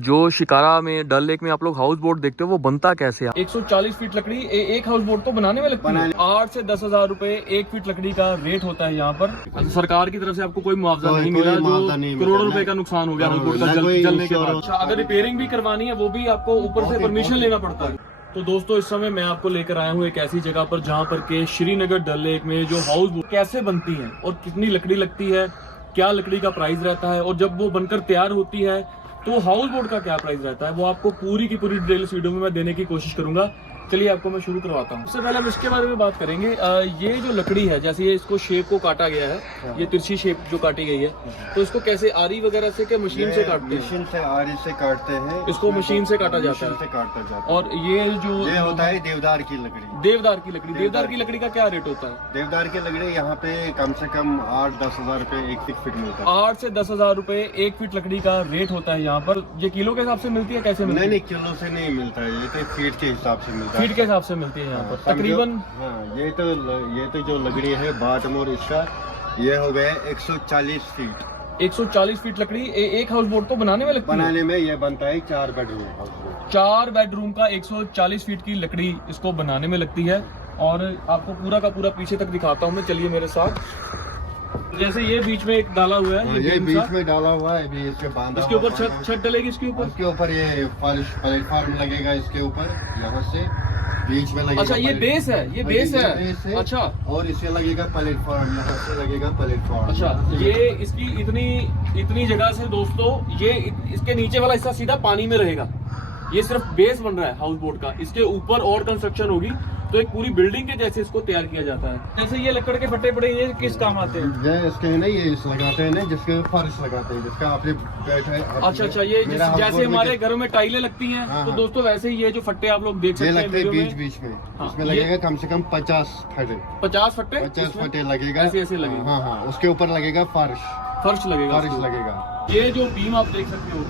जो शिकारा में डल लेक में आप लोग हाउस बोट देखते हो वो बनता कैसे है? 140 फीट लकड़ी एक हाउस बोट तो बनाने में लगती है। 8 से 10,000 रुपए 1 फीट लकड़ी का रेट होता है यहाँ पर। अच्छा, सरकार की तरफ से आपको कोई मुआवजा नहीं मिला, जो करोड़ों रुपए का नुकसान हो गया हाउस बोट का जलने के बाद। अच्छा, अगर रिपेयरिंग भी करवानी है वो भी आपको ऊपर से परमिशन लेना पड़ता है। तो दोस्तों, इस समय मैं आपको लेकर आया हूँ एक ऐसी जगह पर जहाँ पर के श्रीनगर डल लेक में जो हाउस बोट कैसे बनती है और कितनी लकड़ी लगती है, क्या लकड़ी का प्राइस रहता है, और जब वो बनकर तैयार होती है तो हाउस बोट का क्या प्राइस रहता है, वो आपको पूरी की पूरी डिटेल इस वीडियो में मैं देने की कोशिश करूंगा। चलिए आपको मैं शुरू करवाता हूँ। सबसे पहले हम इसके बारे में बात करेंगे। ये जो लकड़ी है, जैसे ये इसको शेप को काटा गया है, ये तिरछी शेप जो काटी गई है, तो इसको कैसे आरी वगैरह से क्या मशीन से काटते हैं? मशीन से आरी से काटते हैं, इसको मशीन से काटा जाता है। और ये जो होता है देवदार की लकड़ी। देवदार की लकड़ी, देवदार की लकड़ी का क्या रेट होता है? देवदार की लकड़ी यहाँ पे कम से कम 8-10 हजार रुपए 1 फीट मिलता है। 8 से 10,000 रुपए 1 फीट लकड़ी का रेट होता है यहाँ पर। ये किलो के हिसाब से मिलती है, कैसे मिलती है? नहीं, किलो से नहीं मिलता है, ये तो फीट के हिसाब से मिलता है। फीट के हिसाब से मिलती है यहाँ पर तकरीबन। हाँ, ये तो जो लकड़ी है बॉटम और इसका ये हो गया 140 फीट। 140 फीट लकड़ी एक हाउस बोट तो बनाने में लगती है। बनाने में ये बनता है 4 बेडरूम हाउस बोट। 4 बेडरूम का 140 फीट की लकड़ी इसको बनाने में लगती है। और आपको पूरा का पूरा पीछे तक दिखाता हूँ मैं, चलिए मेरे साथ। जैसे ये बीच में एक डाला हुआ है, ये बीच में डाला हुआ है, अभी इसके बांधा, इसके ऊपर छत डलेगी, इसके ऊपर ये फर्श प्लेटफॉर्म लगेगा, इसके ऊपर यहाँ से बीच में लगेगा। अच्छा, ये बेस है, ये बेस है। अच्छा, और इससे लगेगा प्लेटफॉर्म, यहाँ से लगेगा प्लेटफॉर्म। अच्छा, ये इसकी इतनी जगह से दोस्तों, ये इसके नीचे वाला हिस्सा सीधा पानी में रहेगा। ये सिर्फ बेस बन रहा है हाउस बोट का, इसके ऊपर और कंस्ट्रक्शन होगी तो एक पूरी बिल्डिंग के जैसे इसको तैयार किया जाता है। जैसे ये लकड़ के फट्टे पड़े, ये किस काम आते हैं? ये इसके नहीं, ये इस लगाते हैं ना, जिसके फर्श लगाते हैं, जिसका आपने बैठे। अच्छा, ये जैसे हमारे घरों में टाइलें लगती हैं, तो दोस्तों वैसे ही ये जो फट्टे आप लोग देख सकते हैं बीच में, इसमें लगेगा कम से कम 50 फट्टे। 50 फट्टे लगेगा, ऐसे लगेगा। हाँ, उसके ऊपर लगेगा फर्श लगेगा। ये जो बीम आप देख सकते हो,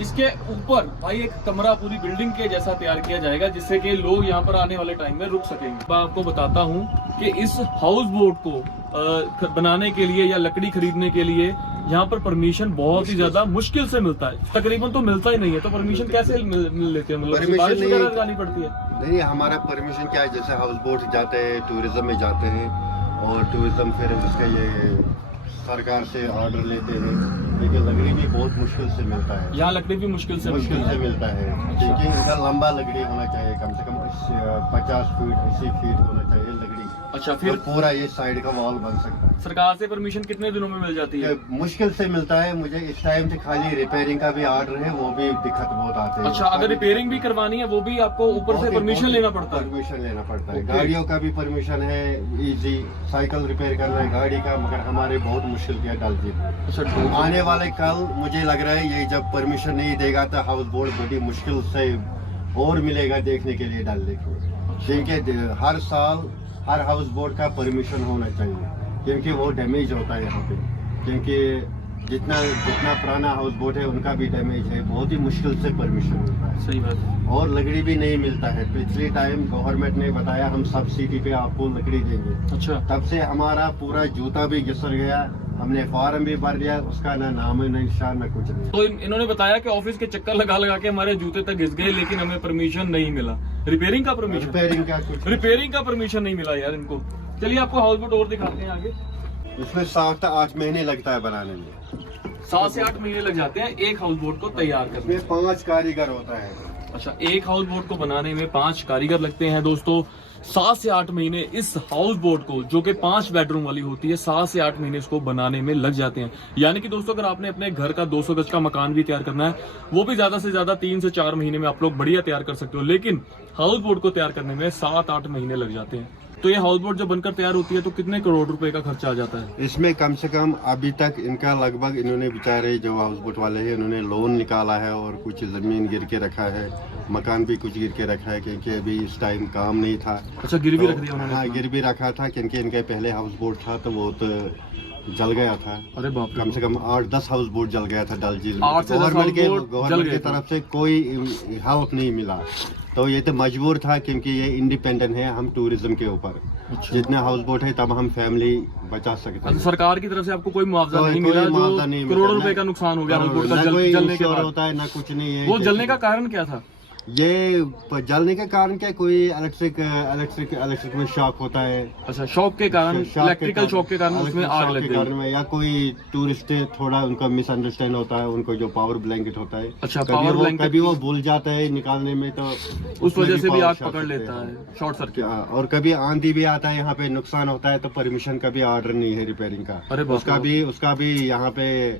इसके ऊपर भाई एक कमरा पूरी बिल्डिंग के जैसा तैयार किया जाएगा, जिससे कि लोग यहाँ पर आने वाले टाइम में रुक सकेंगे। मैं आपको बताता हूँ कि इस हाउस बोट को बनाने के लिए या लकड़ी खरीदने के लिए यहाँ पर परमिशन बहुत ही ज्यादा मुश्किल से मिलता है, तकरीबन तो मिलता ही नहीं है। तो परमिशन कैसे मिल लेते हैं? मतलब बारिश वगैरह लगानी पड़ती है? नहीं, हमारा परमिशन क्या है, जैसे हाउस बोट जाते हैं, टूरिज्म में जाते हैं, और टूरिज्म फिर उसका ये सरकार से ऑर्डर लेते हैं, लेकिन लकड़ी भी बहुत मुश्किल से मिलता है। यहाँ लकड़ी भी मुश्किल से मिलता है। क्योंकि इसका लंबा लकड़ी होना चाहिए, कम से कम 50 फीट 80 फीट होना चाहिए लकड़ी। अच्छा, फिर तो पूरा ये साइड का वॉल बन सकता है। सरकार से परमिशन कितने दिनों में मिल जाती है? मुश्किल से मिलता है मुझे। इस टाइम से खाली रिपेयरिंग का भी ऑर्डर है, वो भी दिक्कत बहुत आते हैं। अच्छा, अगर रिपेयरिंग भी करवानी है वो भी आपको ऊपर से परमिशन लेना पड़ता है। गाड़ियों का भी परमिशन है, इजी साइकिल रिपेयर करना है गाड़ी का, मगर हमारे बहुत मुश्किल किया डल जी। अच्छा, आने वाले कल मुझे लग रहा है ये जब परमिशन नहीं देगा तो हाउस बोट बड़ी मुश्किल से और मिलेगा देखने के लिए डल लेक में। क्योंकि हर साल हर हाउस बोट का परमिशन होना चाहिए, क्योंकि वो डैमेज होता है यहाँ पे। क्योंकि जितना पुराना हाउस बोट है उनका भी डैमेज है, बहुत ही मुश्किल से परमिशन मिलता है। सही बात है। और लकड़ी भी नहीं मिलता है। पिछले टाइम गवर्नमेंट ने बताया हम सब्सिडी पे आपको लकड़ी देंगे। अच्छा, तब से हमारा पूरा जूता भी घिसर गया, हमने फॉर्म भी भर दिया, उसका ना नाम है, ना निशान, ना कुछ नहीं। तो इन्होंने बताया कि ऑफिस के चक्कर लगा के हमारे जूते तक घिस गए, लेकिन हमें परमिशन नहीं मिला। रिपेयरिंग का परमिशन नहीं मिला यार इनको। चलिए आपको हाउस बोट और दिखाते हैं आगे। इसमें 7 से 8 महीने लगता है बनाने में। 7 से 8 महीने लग जाते हैं एक हाउस बोट को तैयार करने में। 5 कारीगर होता है। अच्छा, एक हाउस बोट को बनाने में 5 कारीगर लगते हैं दोस्तों। 7 से 8 महीने इस हाउस बोट को, जो कि 5 बेडरूम वाली होती है, 7 से 8 महीने इसको बनाने में लग जाते हैं। यानी कि दोस्तों, अगर आपने अपने घर का 200 गज का मकान भी तैयार करना है, वो भी ज्यादा से ज्यादा 3 से 4 महीने में आप लोग बढ़िया तैयार कर सकते हो। लेकिन हाउस बोट को तैयार करने में 7-8 महीने लग जाते हैं। तो ये हाउस बोट जब बनकर तैयार होती है तो कितने करोड़ रुपए का खर्चा आ जाता है? इसमें कम से कम अभी तक इनका लगभग, इन्होंने बेचारे जो हाउस बोट वाले हैं, इन्होंने लोन निकाला है और कुछ जमीन गिर के रखा है, मकान भी कुछ गिर के रखा है, क्योंकि अभी इस टाइम काम नहीं था। अच्छा, गिरवी रख दिया उन्होंने? हाँ, गिरवी रखा था, क्योंकि इनका पहले हाउस बोट था तो वो तो जल गया था। अरे बाप रे, कम से कम 8-10 हाउस बोट जल गया था डल झील में। 8 से 10 गवर्नमेंट हाउस बोट जल गवर्नमेंट गए की तरफ से कोई हेल्प नहीं मिला, तो ये तो मजबूर था क्योंकि ये इंडिपेंडेंट है हम टूरिज्म के ऊपर। अच्छा। जितने हाउस बोट है तब हम फैमिली बचा सकते अच्छा, हैं। सरकार की तरफ से आपको कोई मुआवजा कोई नहीं मिला? मुआवजा जो नहीं मिला, करोड़ों ना- रुपए का नुकसान हो गया हाउस बोट का ना कोई जलने के इंश्योर बाद। होता है ना कुछ नहीं है। वो जलने का कारण क्या था? ये जलने के कारण क्या, कोई इलेक्ट्रिक में शॉक होता है। अच्छा, शॉक के कारण, इलेक्ट्रिकल शॉक के कारण उसमें आग लग गई। में, या कोई टूरिस्ट थोड़ा उनका मिसअंडरस्टैंड होता है, उनको जो पावर ब्लैंकेट होता है, अच्छा, पावर ब्लैंकेट कभी वो भूल जाता है निकालने में, तो उस वजह से भी power आग short पकड़ सकते लेता हैं। है, शॉर्ट सर्किट। और कभी आंधी भी आता है, यहाँ पे नुकसान होता है, तो परमिशन का भी ऑर्डर नहीं है रिपेयरिंग का। अरे बाप रे। उसका भी यहाँ पे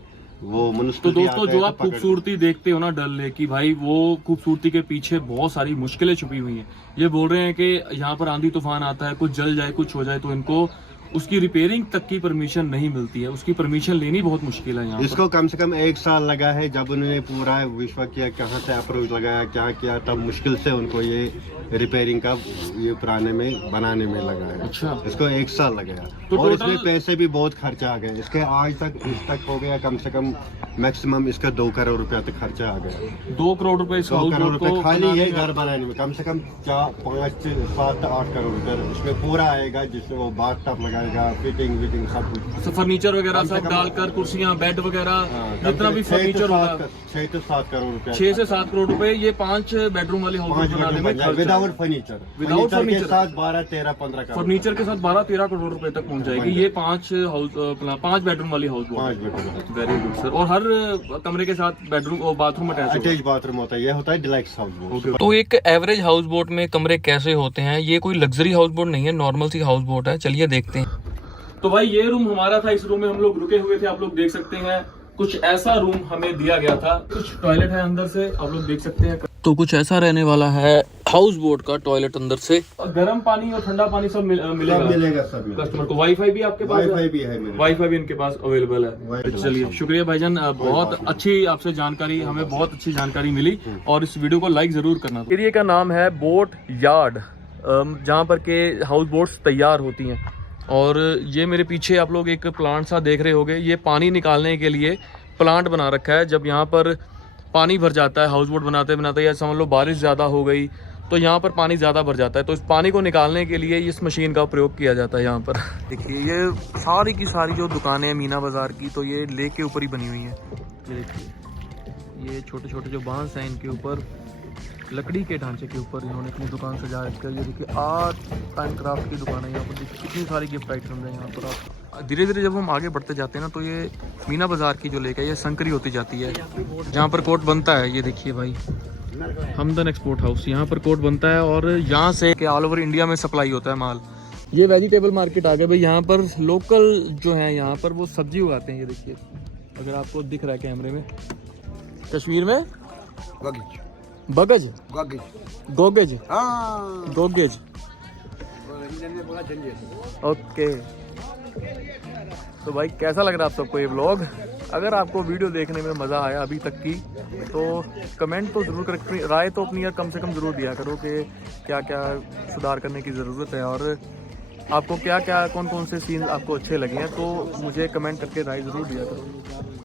वो तो म्युनिसिपैलिटी दोस्तों, आता है जो तो आप पकड़- खूबसूरती देखते हो ना डल लेक की, भाई वो खूबसूरती के पीछे बहुत सारी मुश्किलें छुपी हुई हैं। ये बोल रहे हैं कि यहाँ पर आंधी तूफान आता है, कुछ जल जाए, कुछ हो जाए, तो इनको उसकी रिपेयरिंग तक की परमिशन नहीं मिलती है। उसकी परमिशन लेनी बहुत मुश्किल है यहाँ पर। इसको कम से कम 1 साल लगा है, जब उन्होंने पूरा विश्व किया, कहाँ से अप्रोच लगाया, क्या किया, तब मुश्किल से उनको ये रिपेयरिंग का ये पुराने में बनाने में लगा है। अच्छा, इसको 1 साल लगा। तो और total- इसमें पैसे भी बहुत खर्चा आ गए। इसके आज तक हो गया कम से कम मैक्सिमम इसका 2 करोड़ रुपया तक खर्चा आ गया। 2 करोड़ रुपए इस 2 हाउस करोड़ बोट रुपए को खाली बनाने ये में। घर बनाने में, कम से कम 5, 7, 8 करोड़ रुपया इसमें पूरा आएगा, जिसमें वो बाथ टब लगाएगा, फिटिंग सब कुछ, फर्नीचर वगैरह कम से सब कम- डालकर, कुर्सियां, बेड वगैरह, जितना भी 6 फर्नीचर होगा, 6 से 7 करोड़ रुपया 6 से 7 करोड़ रुपए ये 5 बेडरूम वाले हाउस बोट बनाने में खर्च विदाउट फर्नीचर। Without फर्नीचर के furniture। साथ 12, 13, 15 करोड़। फर्नीचर के साथ 12-13 करोड़ रुपए तक पहुंच जाएगी ये 5 बेडरूम वाली house 5 boat. Bedroom very good sir. और हर कमरे के साथ बेडरूम और बाथरूम अटैच अटैच बाथरूम होता है। ये होता है डिलक्स हाउस बोट। तो एक एवरेज हाउस बोट में कमरे कैसे होते हैं? ये कोई लग्जरी हाउस बोट नहीं है, नॉर्मल सी हाउस बोट है। चलिए देखते हैं। तो भाई ये रूम हमारा था, इस रूम में हम लोग रुके हुए थे। आप लोग देख सकते हैं कुछ ऐसा रूम हमें दिया गया था। कुछ टॉयलेट है अंदर से, आप लोग देख सकते हैं। तो कुछ ऐसा रहने वाला है हाउस बोट का टॉयलेट अंदर से। गर्म पानी और ठंडा पानी सब मिलेगा सब मिलेगा। कस्टमर को। वाईफाई भी आपके पास वाईफाई भी है मेरे। वाईफाई भी इनके पास अवेलेबल है। Wi-Fi चलिए, शुक्रिया भाईजान, बहुत अच्छी आपसे जानकारी, हमें बहुत अच्छी जानकारी मिली। और इस वीडियो को लाइक जरूर करना। एरिया का नाम है बोट यार्ड, जहाँ पर के हाउस बोट्स तैयार होती हैं। और ये मेरे पीछे आप लोग एक प्लांट सा देख रहे होंगे, ये पानी निकालने के लिए प्लांट बना रखा है। जब यहाँ पर पानी भर जाता है हाउस बोट बनाते बनाते, या समझ लो बारिश ज़्यादा हो गई तो यहाँ पर पानी ज़्यादा भर जाता है, तो इस पानी को निकालने के लिए इस मशीन का प्रयोग किया जाता है यहाँ पर। देखिए, ये सारी की सारी जो दुकानें हैं मीना बाज़ार की, तो ये लेक के ऊपर ही बनी हुई हैं। ये देखिए, ये छोटे छोटे जो बांस हैं, इनके ऊपर लकड़ी के ढांचे के ऊपर इन्होंने अपनी दुकान सजा रखी है। ये देखिए, आर्ट एंड क्राफ्ट की दुकान है यहाँ पर। देखिए कितनी सारी गिफ्ट आइटम है यहाँ पर। आप धीरे धीरे जब हम आगे बढ़ते जाते हैं ना, तो ये मीना बाज़ार की जो लेक है ये संकरी होती जाती है, जहाँ पर कोट बनता है। ये देखिए भाई, हमदन एक्सपोर्ट हाउस, यहाँ पर कोट बनता है और यहाँ से ऑल ओवर इंडिया में सप्लाई होता है माल। ये वेजिटेबल मार्केट आ गया भाई। यहाँ पर लोकल जो है, यहाँ पर वो सब्जी उगाते हैं। ये देखिए, अगर आपको दिख रहा है कैमरे में, कश्मीर में बगज, गोगेज, गोगेज, ओके। तो भाई कैसा लग रहा है आप सबको ये व्लॉग? अगर आपको वीडियो देखने में मज़ा आया अभी तक की, तो कमेंट तो ज़रूर कर, राय तो अपनी कम से कम ज़रूर दिया करो कि क्या क्या सुधार करने की ज़रूरत है, और आपको क्या क्या कौन कौन से सीन आपको अच्छे लगे हैं, तो मुझे कमेंट करके राय ज़रूर दिया करो।